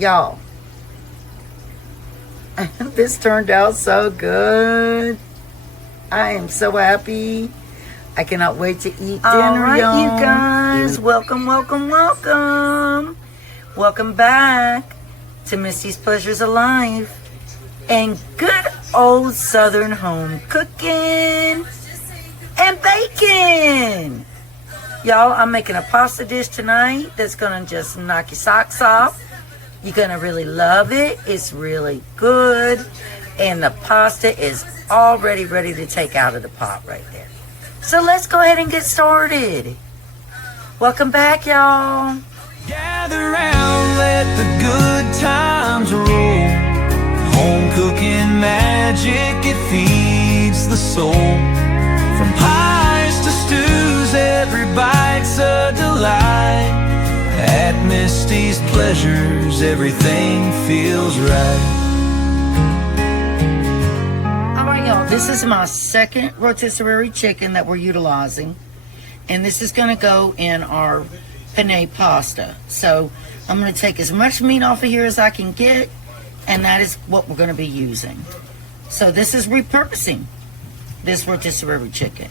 Y'all, this turned out so good. I am so happy. I cannot wait to eat dinner, all right, y'all. You guys, welcome, welcome, welcome. Welcome back to Misty's Pleasures Alive and good old Southern home cooking and baking. Y'all, I'm making a pasta dish tonight that's gonna just knock your socks off. You're gonna really love it. It's really good. And the pasta is already ready to take out of the pot right there. So let's go ahead and get started. Welcome back, y'all. Gather round, let the good times roll. Home cooking magic, it feeds the soul. From pies to stews, every bite's a delight. At Misty's Pleasures, everything feels right. Alright, y'all, this is my second rotisserie chicken that we're utilizing. And this is going to go in our penne pasta. So I'm going to take as much meat off of here as I can get, and that is what we're going to be using. So this is repurposing this rotisserie chicken.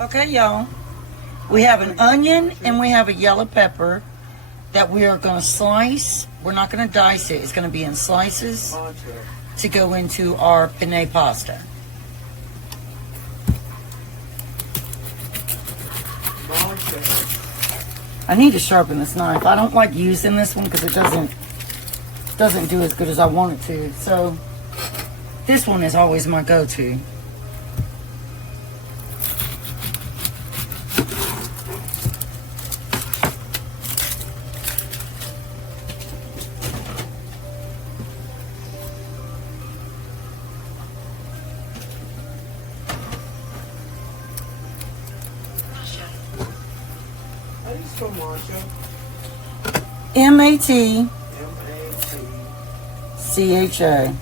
Okay, y'all. We have an onion and we have a yellow pepper that we are going to slice. We're not going to dice it. It's going to be in slices to go into our penne pasta. I need to sharpen this knife. I don't like using this one because it doesn't do as good as I want it to. So this one is always my go-to. M-A-T C-H-A.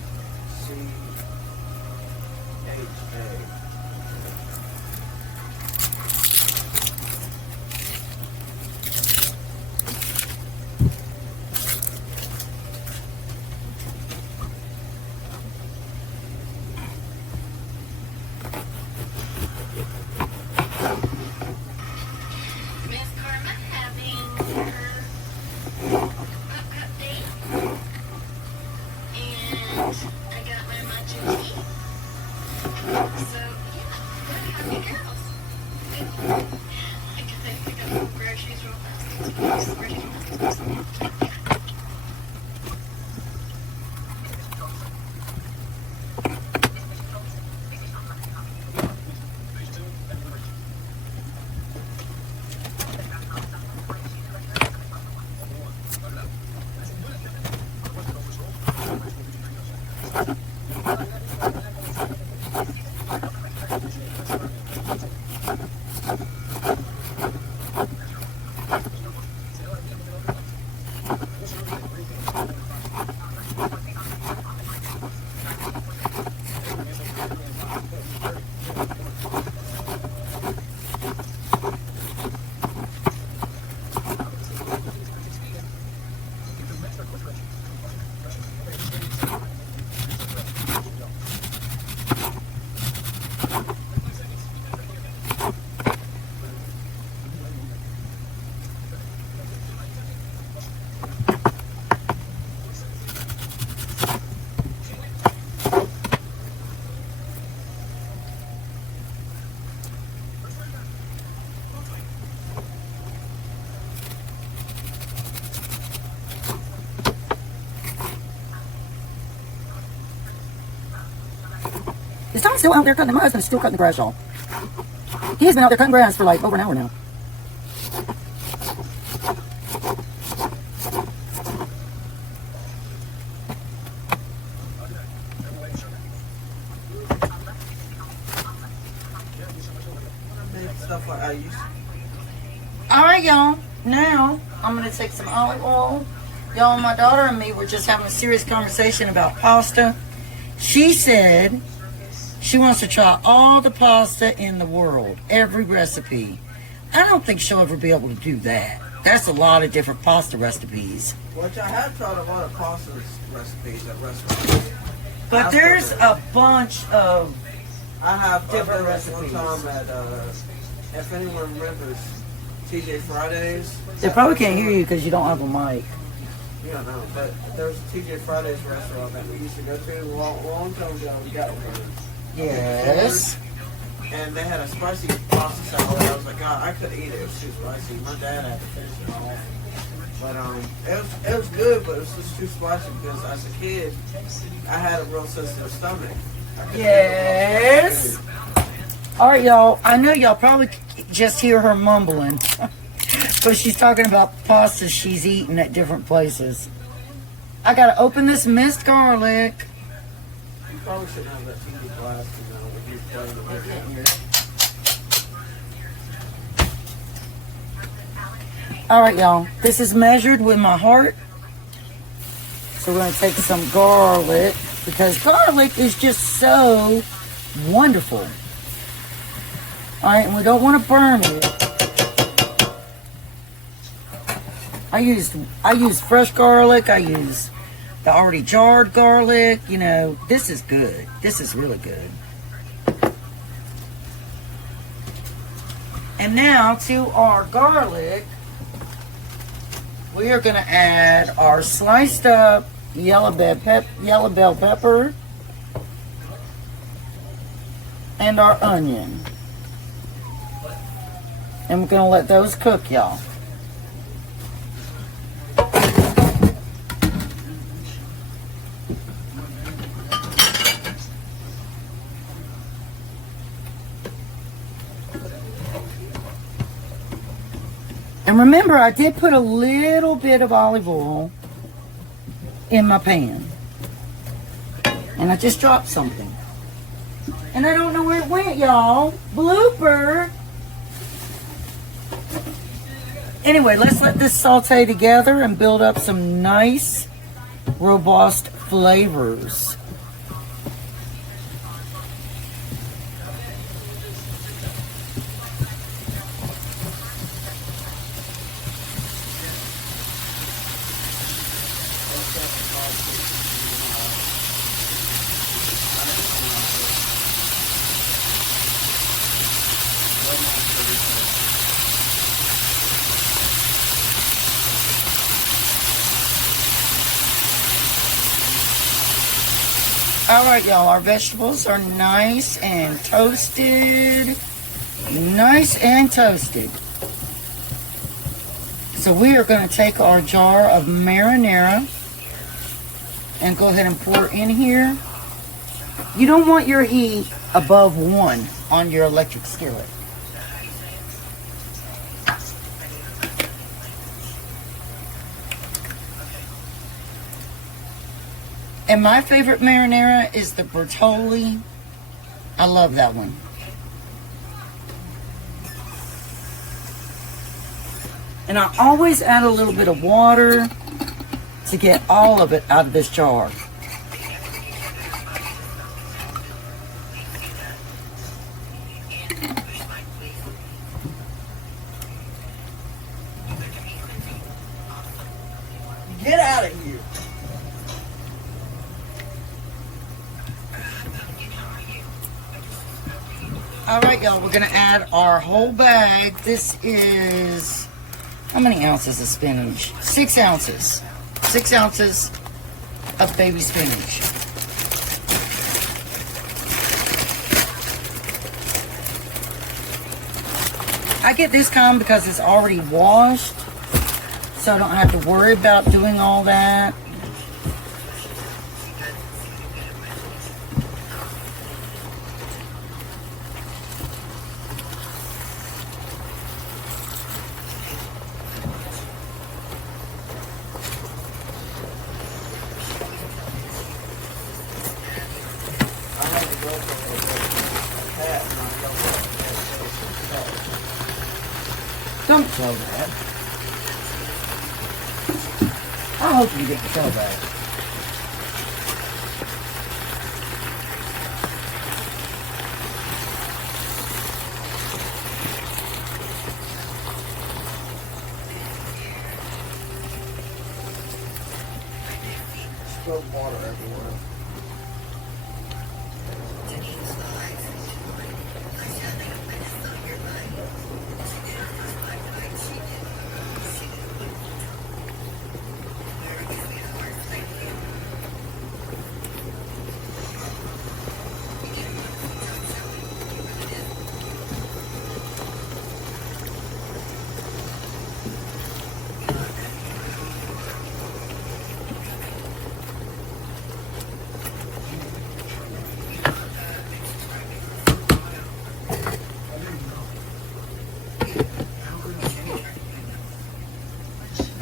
Is Tom still out there cutting? My husband is still cutting the grass, y'all. He has been out there cutting grass for like over an hour now. Alright, y'all. Now, I'm going to take some olive oil. Y'all, my daughter and me were just having a serious conversation about pasta. She said she wants to try all the pasta in the world, every recipe. I don't think she'll ever be able to do that. That's a lot of different pasta recipes. Which I have tried a lot of pasta recipes at restaurants. But there's a bunch of I have different recipes. recipes. One time at, if anyone remembers, TJ Fridays. They probably can't hear you because you don't have a mic. You don't know, but there was a TJ Fridays restaurant that we used to go to a long time ago. We got one. Yes. And they had a spicy pasta salad. I was like, God, I couldn't eat it. It was too spicy. My dad had to finish it all. But it was good, but it was just too spicy because as a kid, I had a real sensitive stomach. Yes. All right, y'all. I know y'all probably just hear her mumbling, but she's talking about pasta she's eaten at different places. I gotta open this minced garlic. You probably shouldn't have that TV glass, you know, when you're playing the video. All right, y'all. This is measured with my heart. So we're gonna take some garlic because garlic is just so wonderful. All right, and we don't want to burn it. I use fresh garlic. I use the already jarred garlic. You know, this is good. This is really good. And now to our garlic, we are going to add our sliced up yellow bell pepper and our onion. And we're going to let those cook, y'all. And remember, I did put a little bit of olive oil in my pan. And I just dropped something. And I don't know where it went, y'all. Blooper. Anyway, let's let this saute together and build up some nice, robust flavors. All right, y'all, our vegetables are nice and toasted. Nice and toasted. So we are going to take our jar of marinara and go ahead and pour it in here. You don't want your heat above 1 on your electric skillet. And my favorite marinara is the Bertolli. I love that one. And I always add a little bit of water to get all of it out of this jar. Get out of here. All right, y'all, we're gonna add our whole bag. This is, how many ounces of spinach? 6 ounces. 6 ounces of baby spinach. I get this kind because it's already washed, so I don't have to worry about doing all that. Don't show that. I hope you didn't show that. spilled water everywhere.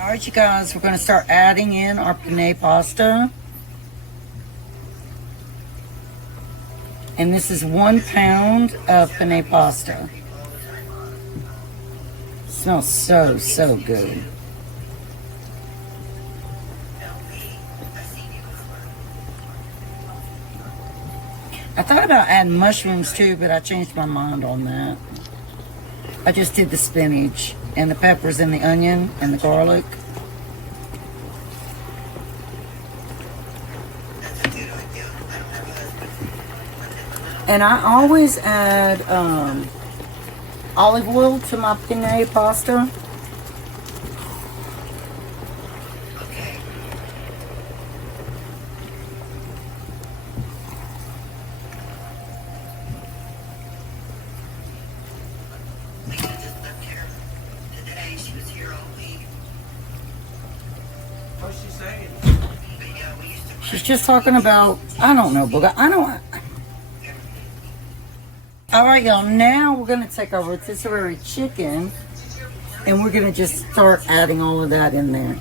All right, you guys, we're going to start adding in our penne pasta. And this is 1 pound of penne pasta. Smells so, so good. I thought about adding mushrooms too, but I changed my mind on that. I just did the spinach and the peppers and the onion and the garlic. And I always add olive oil to my penne pasta. What's she saying? She's just talking about, I don't know, but I don't. All right, y'all, now we're going to take our rotisserie chicken and we're going to just start adding all of that in there.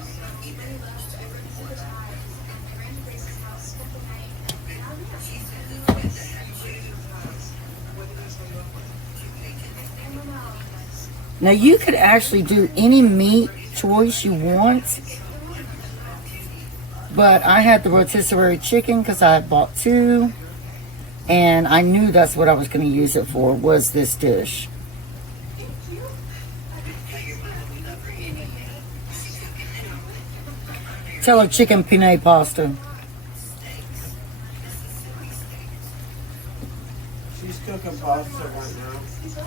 Now, you could actually do any meat choice you want, but I had the rotisserie chicken because I had bought 2. And I knew that's what I was going to use it for, was this dish. Tell her chicken penne pasta. She's cooking pasta right now.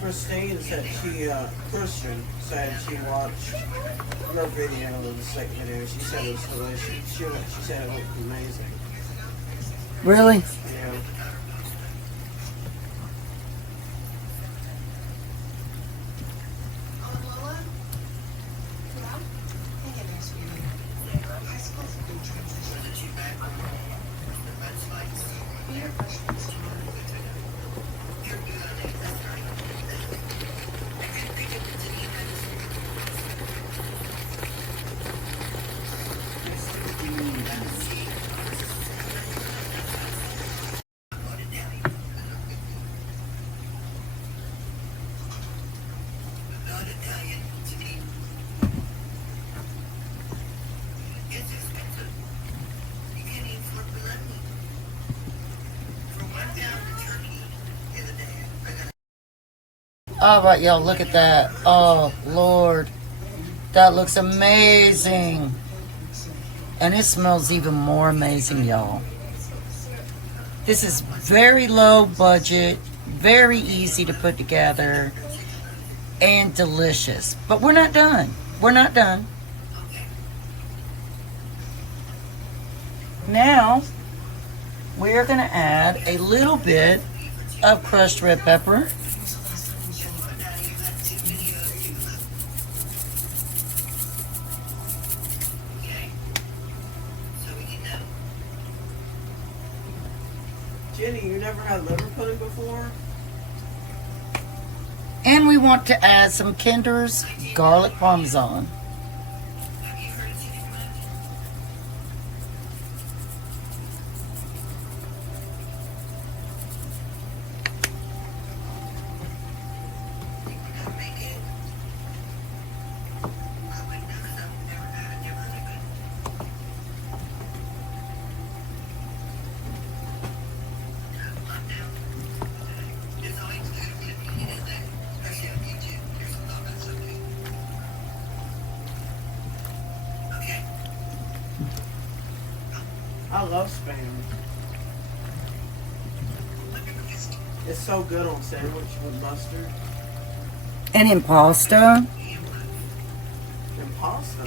Christine said Christian said she watched your video, the second video. She said it was delicious. She said it looked amazing. Really? Yeah. All right, y'all, look at that. Oh, Lord. That looks amazing. And it smells even more amazing, y'all. This is very low budget, very easy to put together, and delicious. But we're not done. We're not done. Now, we're going to add a little bit of crushed red pepper. Jenny, you never had liver pudding before? And we want to add some Kinder's garlic Parmesan. I love spam. It's so good on sandwich with mustard And in pasta. and pasta.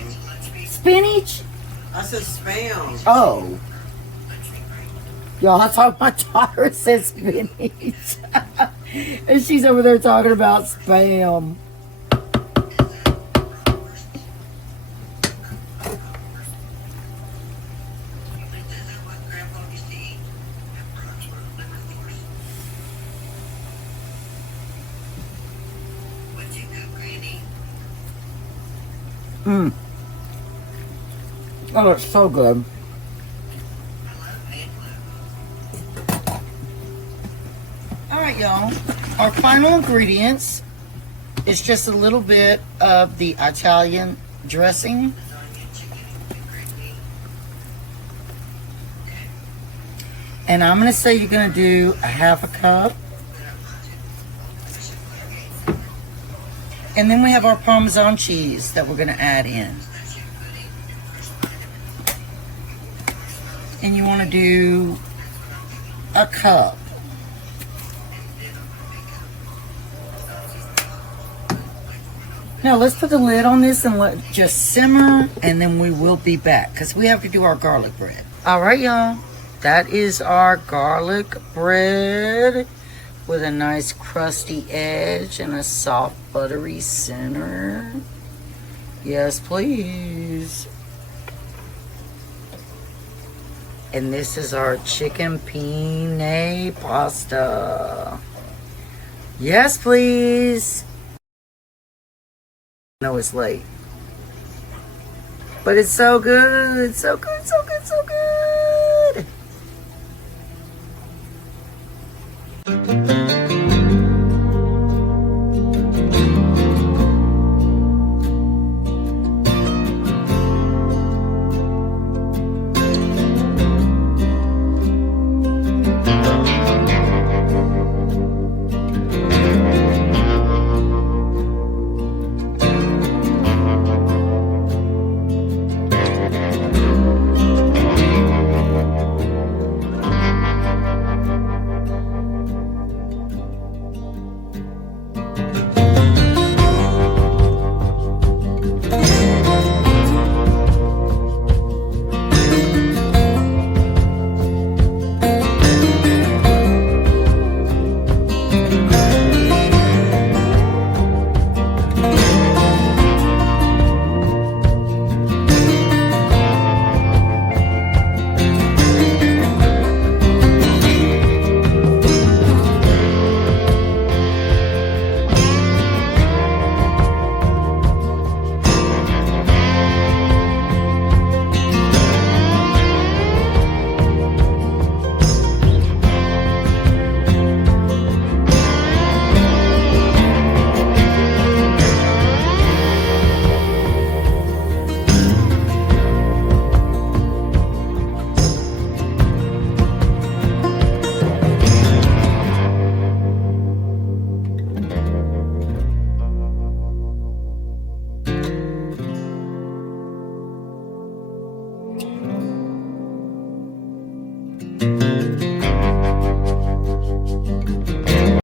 Spinach? I said spam. Oh. Y'all, I thought my daughter said spinach. And she's over there talking about spam. Mmm. Oh, it's so good. Alright, y'all. Our final ingredients is just a little bit of the Italian dressing. And I'm going to say you're going to do a half a cup. And then we have our Parmesan cheese that we're going to add in. And you want to do a cup. Now let's put the lid on this and let it just simmer, and then we will be back because we have to do our garlic bread. All right, y'all. That is our garlic bread with a nice crusty edge and a soft buttery center. Yes, please. And this is our chicken penne pasta. Yes, please. I know it's late, but it's so good, so good, so good, so good.